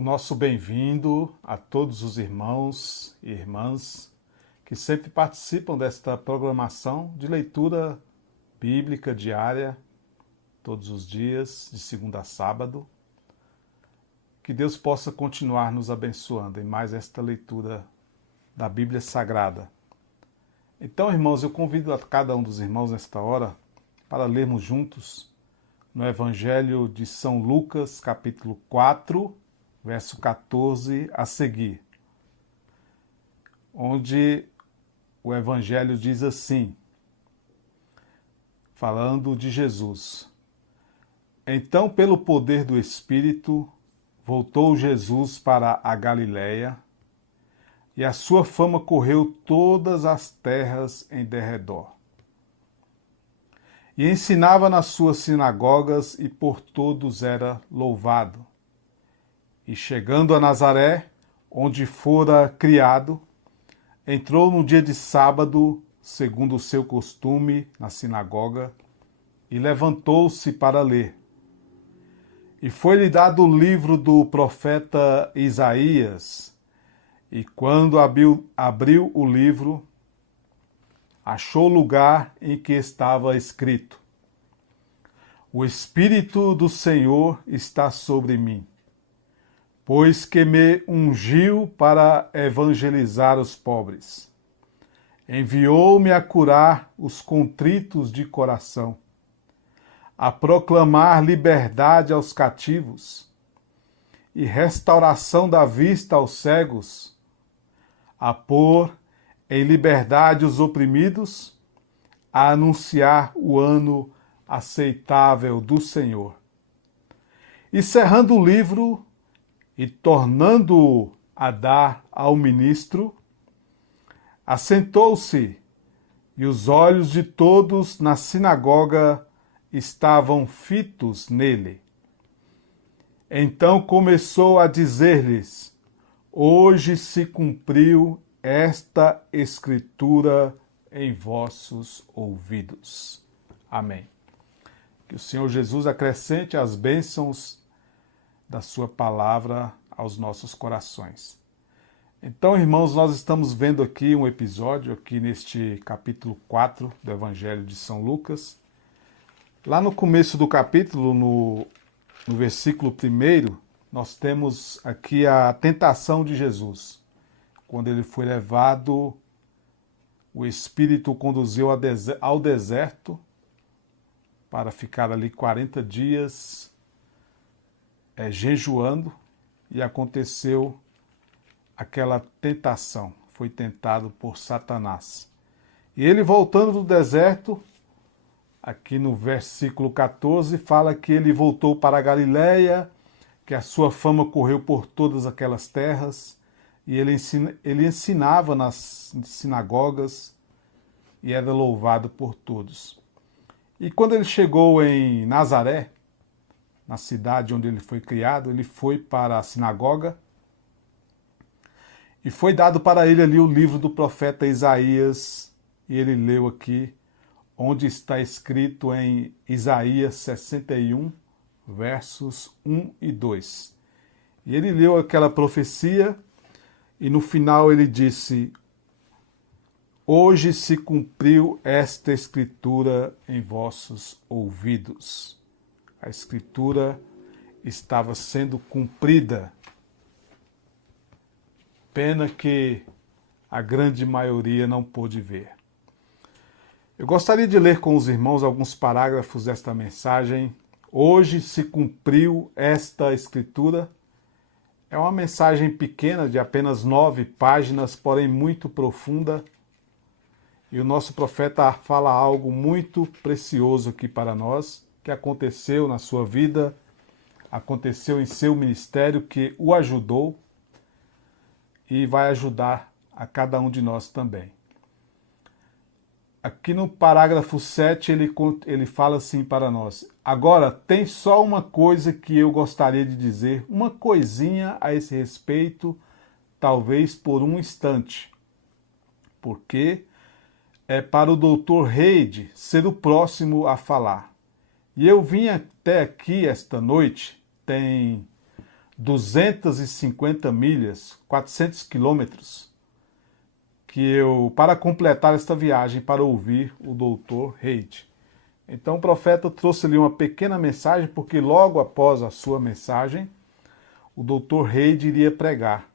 o nosso bem-vindo a todos os irmãos e irmãs que sempre participam desta programação de leitura bíblica diária, todos os dias, de segunda a sábado. Que Deus possa continuar nos abençoando em mais esta leitura da Bíblia Sagrada. Então, irmãos, eu convido a cada um dos irmãos nesta hora para lermos juntos no Evangelho de São Lucas, capítulo 4, verso 14 a seguir, onde o Evangelho diz assim, falando de Jesus. Então, pelo poder do Espírito, voltou Jesus para a Galiléia, e a sua fama correu todas as terras em derredor. E ensinava nas suas sinagogas, e por todos era louvado. E chegando a Nazaré, onde fora criado, entrou no dia de sábado, segundo o seu costume, na sinagoga, e levantou-se para ler. E foi-lhe dado o livro do profeta Isaías, e quando abriu o livro, achou o lugar em que estava escrito: O Espírito do Senhor está sobre mim, pois que me ungiu para evangelizar os pobres. Enviou-me a curar os contritos de coração, a proclamar liberdade aos cativos e restauração da vista aos cegos, a pôr em liberdade os oprimidos, a anunciar o ano aceitável do Senhor. E cerrando o livro e tornando-o a dar ao ministro, assentou-se, e os olhos de todos na sinagoga estavam fitos nele. Então começou a dizer-lhes: Hoje se cumpriu esta escritura em vossos ouvidos. Amém. Que o Senhor Jesus acrescente as bênçãos da sua palavra aos nossos corações. Então, irmãos, nós estamos vendo aqui um episódio, aqui neste capítulo 4 do Evangelho de São Lucas. Lá no começo do capítulo, no versículo 1, nós temos aqui a tentação de Jesus. Quando ele foi levado, o Espírito o conduziu ao deserto para ficar ali 40 dias jejuando, e aconteceu aquela tentação. Foi tentado por Satanás. E ele, voltando do deserto, aqui no versículo 14, fala que ele voltou para a Galiléia, que a sua fama correu por todas aquelas terras, e ele ensinava nas sinagogas e era louvado por todos. E quando ele chegou em Nazaré, na cidade onde ele foi criado, ele foi para a sinagoga e foi dado para ele ali o livro do profeta Isaías, e ele leu aqui, onde está escrito em Isaías 61, versos 1 e 2. E ele leu aquela profecia, e no final ele disse: Hoje se cumpriu esta escritura em vossos ouvidos. A escritura estava sendo cumprida. Pena que a grande maioria não pôde ver. Eu gostaria de ler com os irmãos alguns parágrafos desta mensagem. Hoje se cumpriu esta escritura. É uma mensagem pequena, de apenas 9 páginas, porém muito profunda. E o nosso profeta fala algo muito precioso aqui para nós, que aconteceu na sua vida, aconteceu em seu ministério, que o ajudou e vai ajudar a cada um de nós também. Aqui no parágrafo 7 ele fala assim para nós: Agora, tem só uma coisa que eu gostaria de dizer, uma coisinha a esse respeito, talvez por um instante, porque é para o Dr. Reid ser o próximo a falar. E eu vim até aqui esta noite, tem 250 milhas, 400 quilômetros, para completar esta viagem para ouvir o Dr. Reid. Então o profeta trouxe-lhe uma pequena mensagem, porque logo após a sua mensagem, o Dr. Reid iria pregar.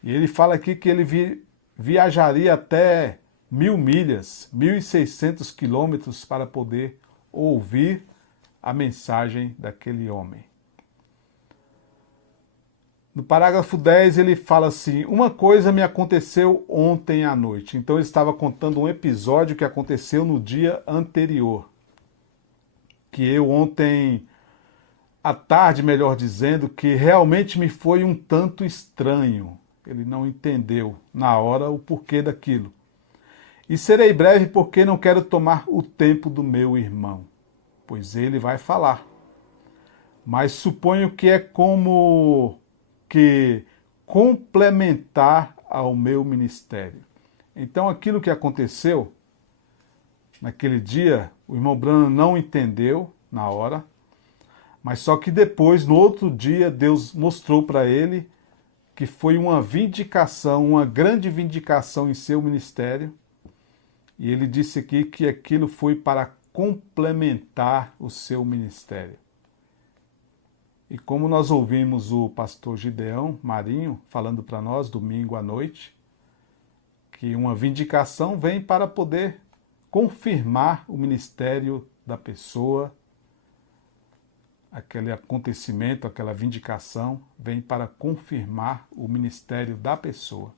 E ele fala aqui que ele viajaria até 1.000 milhas, 1.600 quilômetros para poder ouvir a mensagem daquele homem. No parágrafo 10 ele fala assim: uma coisa me aconteceu ontem à noite. Então ele estava contando um episódio que aconteceu no dia anterior. Que eu ontem à tarde, melhor dizendo, que realmente me foi um tanto estranho. Ele não entendeu na hora o porquê daquilo. E serei breve porque não quero tomar o tempo do meu irmão, pois ele vai falar. Mas suponho que é como que complementar ao meu ministério. Então aquilo que aconteceu naquele dia, o irmão Branham não entendeu na hora, mas só que depois, no outro dia, Deus mostrou para ele que foi uma vindicação, uma grande vindicação em seu ministério, e ele disse aqui que aquilo foi para complementar o seu ministério. E como nós ouvimos o pastor Gideão Marinho falando para nós domingo à noite, que uma vindicação vem para poder confirmar o ministério da pessoa, aquele acontecimento, aquela vindicação vem para confirmar o ministério da pessoa.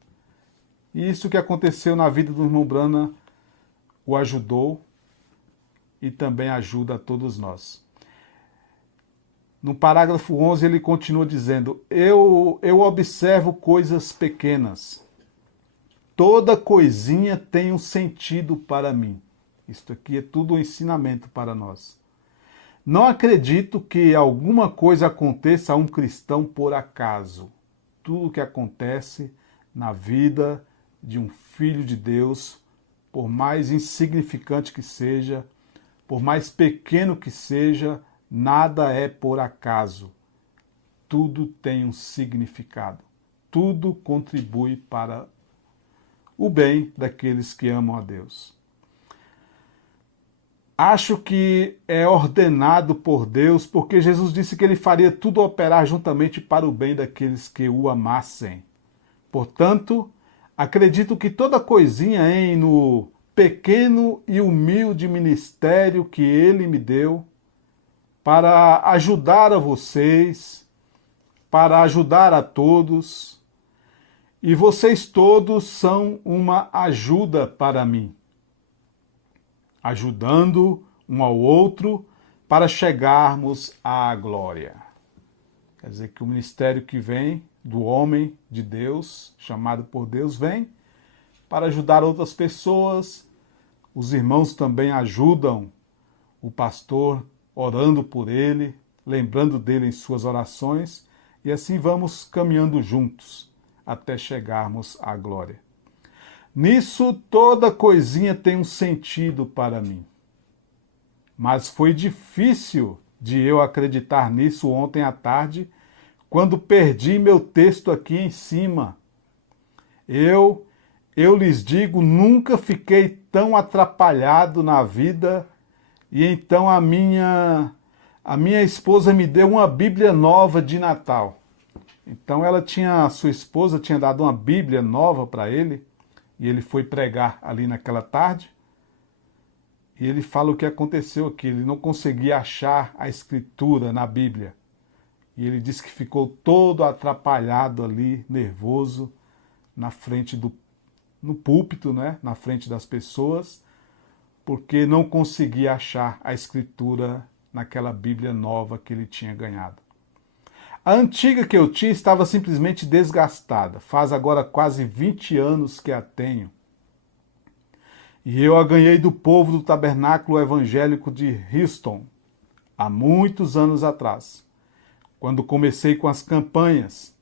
E isso que aconteceu na vida do irmão Branham o ajudou e também ajuda a todos nós. No parágrafo 11 ele continua dizendo: eu observo coisas pequenas. Toda coisinha tem um sentido para mim. Isto aqui é tudo um ensinamento para nós. Não acredito que alguma coisa aconteça a um cristão por acaso. Tudo que acontece na vida de um filho de Deus, por mais insignificante que seja, por mais pequeno que seja, nada é por acaso. Tudo tem um significado. Tudo contribui para o bem daqueles que amam a Deus. Acho que é ordenado por Deus, porque Jesus disse que ele faria tudo operar juntamente para o bem daqueles que o amassem. Portanto, acredito que toda coisinha no pequeno e humilde ministério que ele me deu para ajudar a vocês, para ajudar a todos, e vocês todos são uma ajuda para mim, ajudando um ao outro para chegarmos à glória. Quer dizer que o ministério que vem do homem de Deus, chamado por Deus, vem para ajudar outras pessoas. Os irmãos também ajudam o pastor, orando por ele, lembrando dele em suas orações, e assim vamos caminhando juntos até chegarmos à glória. Nisso, toda coisinha tem um sentido para mim. Mas foi difícil de eu acreditar nisso ontem à tarde, quando perdi meu texto aqui em cima. Eu lhes digo, nunca fiquei tão atrapalhado na vida, e então a minha esposa me deu uma Bíblia nova de Natal. Então sua esposa tinha dado uma Bíblia nova para ele, e ele foi pregar ali naquela tarde, e ele fala o que aconteceu aqui. Ele não conseguia achar a escritura na Bíblia, e ele disse que ficou todo atrapalhado ali, nervoso, no púlpito, né? Na frente das pessoas, porque não conseguia achar a escritura naquela Bíblia nova que ele tinha ganhado. A antiga que eu tinha estava simplesmente desgastada. Faz agora quase 20 anos que a tenho. E eu a ganhei do povo do Tabernáculo Evangélico de Houston, há muitos anos atrás, quando comecei com as campanhas.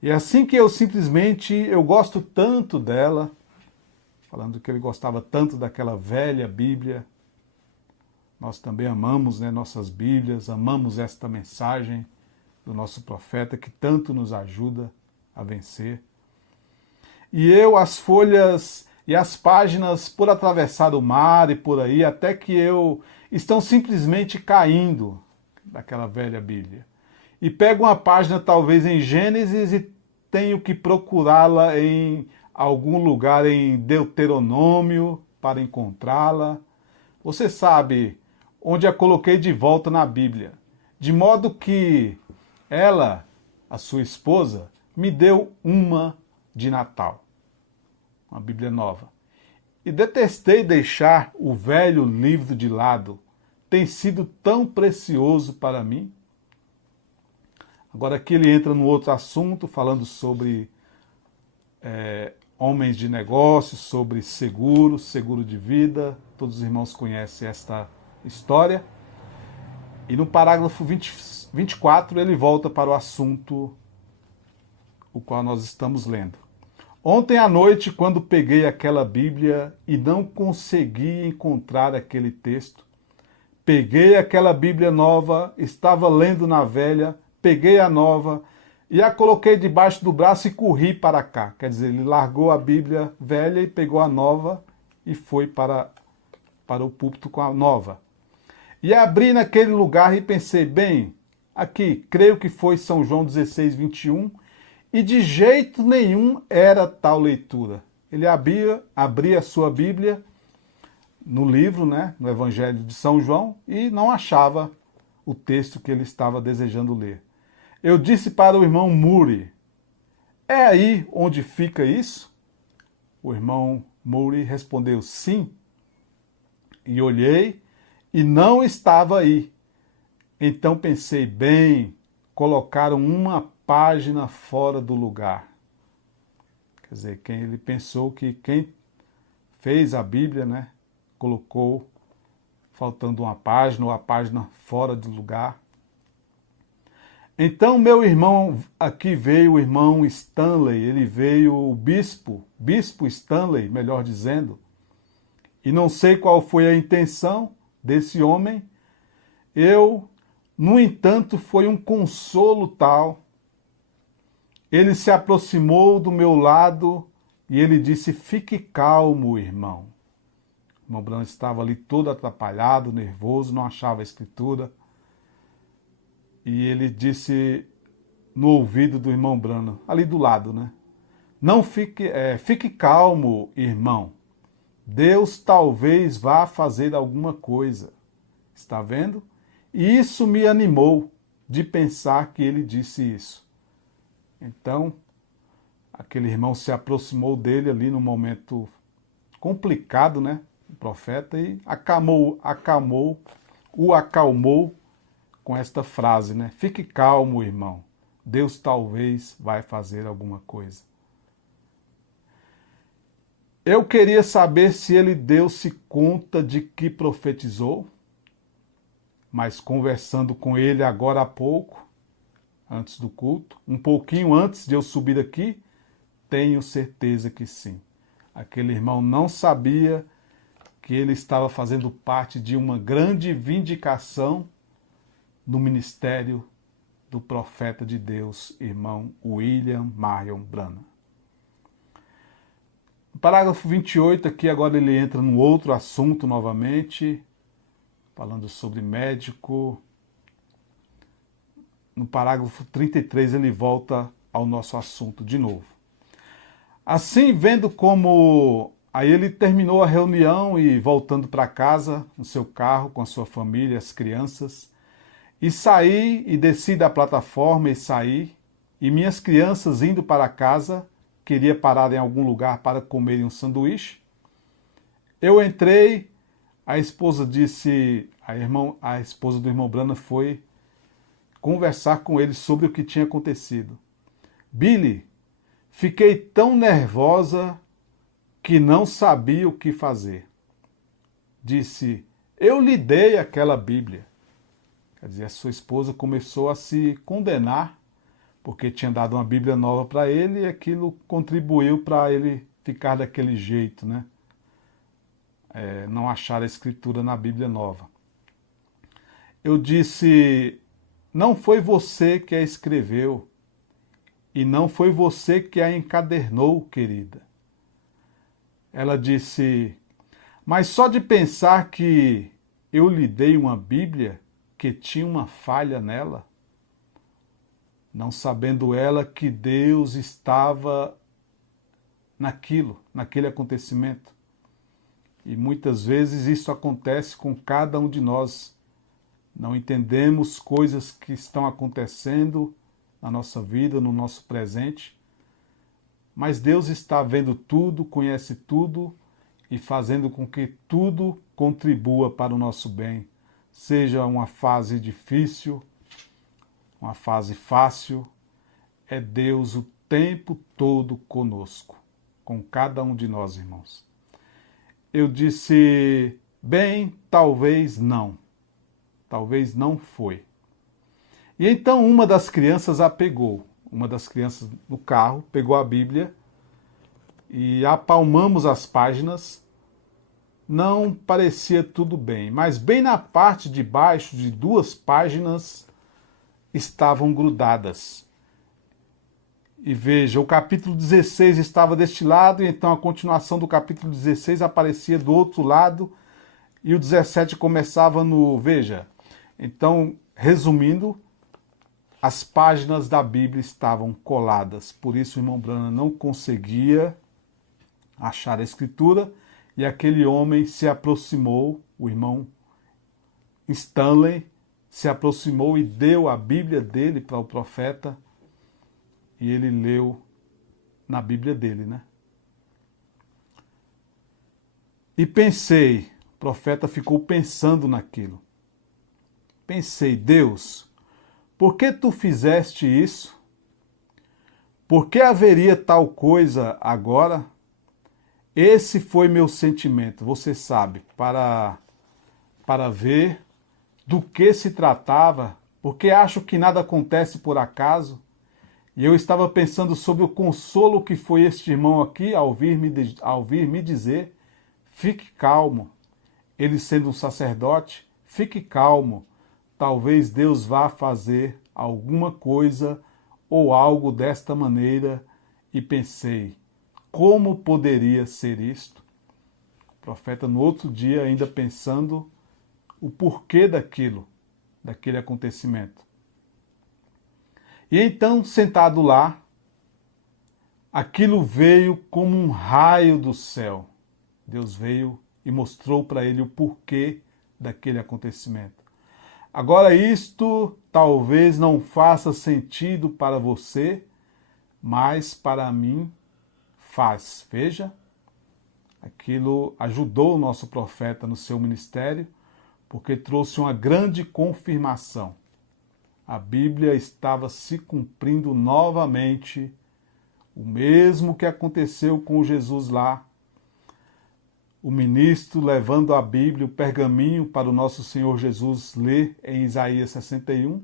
E assim que eu gosto tanto dela, falando que ele gostava tanto daquela velha Bíblia, nós também amamos, né, nossas Bíblias, amamos esta mensagem do nosso profeta, que tanto nos ajuda a vencer. E eu, as folhas e as páginas por atravessar o mar e por aí, até que estão simplesmente caindo daquela velha Bíblia. E pego uma página talvez em Gênesis e tenho que procurá-la em algum lugar em Deuteronômio para encontrá-la. Você sabe onde a coloquei de volta na Bíblia. De modo que ela, a sua esposa, me deu uma de Natal. Uma Bíblia nova. E detestei deixar o velho livro de lado. Tem sido tão precioso para mim. Agora aqui ele entra no outro assunto, falando sobre homens de negócios, sobre seguro de vida. Todos os irmãos conhecem esta história. E no parágrafo 24 ele volta para o assunto o qual nós estamos lendo. Ontem à noite, quando peguei aquela Bíblia e não consegui encontrar aquele texto, peguei aquela Bíblia nova, estava lendo na velha, peguei a nova e a coloquei debaixo do braço e corri para cá. Quer dizer, ele largou a Bíblia velha e pegou a nova e foi para o púlpito com a nova. E abri naquele lugar e pensei, bem, aqui, creio que foi São João 16, 21, e de jeito nenhum era tal leitura. Ele abria a sua Bíblia no livro, né, no Evangelho de São João, e não achava o texto que ele estava desejando ler. Eu disse para o irmão Muri, é aí onde fica isso? O irmão Muri respondeu sim, e olhei, e não estava aí. Então pensei, bem, colocaram uma página fora do lugar. Quer dizer, ele pensou que quem fez a Bíblia, né, colocou faltando uma página ou a página fora do lugar. Então meu irmão, aqui veio o irmão Stanley, ele veio o bispo Stanley, melhor dizendo, e não sei qual foi a intenção desse homem. No entanto, foi um consolo tal. Ele se aproximou do meu lado e ele disse, fique calmo, irmão. O irmão Branham estava ali todo atrapalhado, nervoso, não achava a escritura. E ele disse no ouvido do irmão Branham, ali do lado, né? Não fique calmo, irmão. Deus talvez vá fazer alguma coisa. Está vendo? E isso me animou de pensar que ele disse isso. Então, aquele irmão se aproximou dele ali num momento complicado, né? O profeta, e o acalmou com esta frase, né? Fique calmo, irmão. Deus talvez vai fazer alguma coisa. Eu queria saber se ele deu-se conta de que profetizou, mas conversando com ele agora há pouco, antes do culto, um pouquinho antes de eu subir aqui, tenho certeza que sim. Aquele irmão não sabia que ele estava fazendo parte de uma grande vindicação no ministério do profeta de Deus, irmão William Marion Branham. No parágrafo 28, aqui agora ele entra num outro assunto novamente, falando sobre médico. No parágrafo 33 ele volta ao nosso assunto de novo. Assim, vendo como... Aí ele terminou a reunião e voltando para casa, no seu carro, com a sua família, as crianças, e saí e desci da plataforma e saí, e minhas crianças indo para casa, queria parar em algum lugar para comerem um sanduíche. Eu entrei, a esposa disse, a esposa do irmão Branham foi conversar com ele sobre o que tinha acontecido. Billy, fiquei tão nervosa que não sabia o que fazer. Disse, eu lhe dei aquela Bíblia. Quer dizer, a sua esposa começou a se condenar, porque tinha dado uma Bíblia nova para ele e aquilo contribuiu para ele ficar daquele jeito, né? Não achar a escritura na Bíblia nova. Eu disse, não foi você que a escreveu e não foi você que a encadernou, querida. Ela disse, mas só de pensar que eu lhe dei uma Bíblia que tinha uma falha nela, não sabendo ela que Deus estava naquele acontecimento. E muitas vezes isso acontece com cada um de nós. Não entendemos coisas que estão acontecendo na nossa vida, no nosso presente, mas Deus está vendo tudo, conhece tudo e fazendo com que tudo contribua para o nosso bem, seja uma fase difícil, uma fase fácil, é Deus o tempo todo conosco, com cada um de nós, irmãos. Eu disse, bem, talvez não foi. E então uma das crianças a pegou, uma das crianças no carro, pegou a Bíblia e apalmamos as páginas. Não parecia tudo bem, mas bem na parte de baixo de 2 páginas estavam grudadas. E veja, o capítulo 16 estava deste lado, e então a continuação do capítulo 16 aparecia do outro lado, e o 17 começava no... Veja, então, resumindo, as páginas da Bíblia estavam coladas. Por isso o irmão Branham não conseguia achar a escritura, e aquele homem se aproximou, o irmão Stanley se aproximou e deu a Bíblia dele para o profeta, e ele leu na Bíblia dele, né? E pensei, o profeta ficou pensando naquilo. Pensei, Deus, por que tu fizeste isso? Por que haveria tal coisa agora? Esse foi meu sentimento, você sabe, para ver do que se tratava, porque acho que nada acontece por acaso. E eu estava pensando sobre o consolo que foi este irmão aqui ao vir me dizer, fique calmo. Ele sendo um sacerdote, fique calmo. Talvez Deus vá fazer alguma coisa ou algo desta maneira. E pensei, como poderia ser isto? O profeta no outro dia ainda pensando o porquê daquele acontecimento. E então, sentado lá, aquilo veio como um raio do céu. Deus veio e mostrou para ele o porquê daquele acontecimento. Agora, isto talvez não faça sentido para você, mas para mim faz. Veja, aquilo ajudou o nosso profeta no seu ministério, porque trouxe uma grande confirmação. A Bíblia estava se cumprindo novamente, o mesmo que aconteceu com Jesus lá, o ministro levando a Bíblia, o pergaminho para o nosso Senhor Jesus ler em Isaías 61,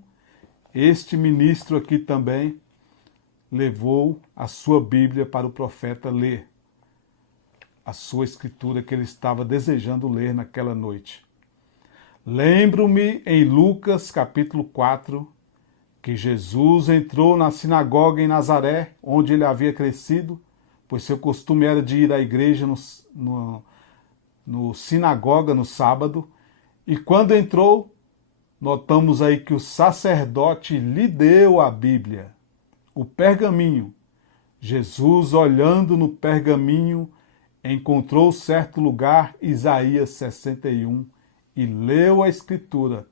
este ministro aqui também levou a sua Bíblia para o profeta ler, a sua escritura que ele estava desejando ler naquela noite. Lembro-me em Lucas capítulo 4, que Jesus entrou na sinagoga em Nazaré, onde ele havia crescido, pois seu costume era de ir à igreja no sinagoga no sábado, e quando entrou, notamos aí que o sacerdote lhe deu a Bíblia, o pergaminho. Jesus, olhando no pergaminho, encontrou certo lugar, Isaías 61, e leu a escritura.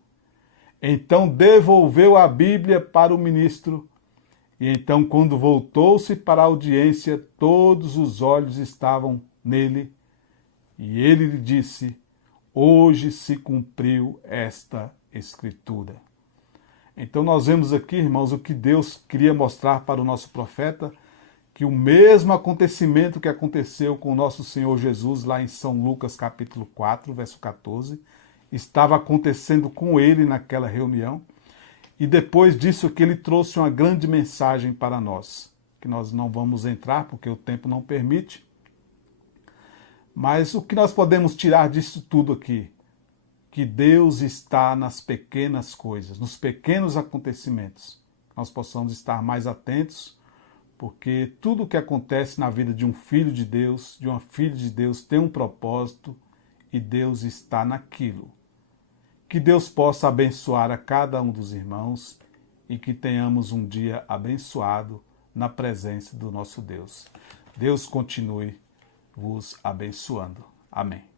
Então devolveu a Bíblia para o ministro, e então quando voltou-se para a audiência, todos os olhos estavam nele, e ele lhe disse, hoje se cumpriu esta escritura. Então nós vemos aqui, irmãos, o que Deus queria mostrar para o nosso profeta, que o mesmo acontecimento que aconteceu com o nosso Senhor Jesus lá em São Lucas capítulo 4, verso 14, estava acontecendo com ele naquela reunião, e depois disso que ele trouxe uma grande mensagem para nós, que nós não vamos entrar porque o tempo não permite, mas o que nós podemos tirar disso tudo aqui? que Deus está nas pequenas coisas, nos pequenos acontecimentos. Nós possamos estar mais atentos, porque tudo o que acontece na vida de um filho de Deus, de uma filha de Deus, tem um propósito e Deus está naquilo. Que Deus possa abençoar a cada um dos irmãos e que tenhamos um dia abençoado na presença do nosso Deus. Deus continue vos abençoando. Amém.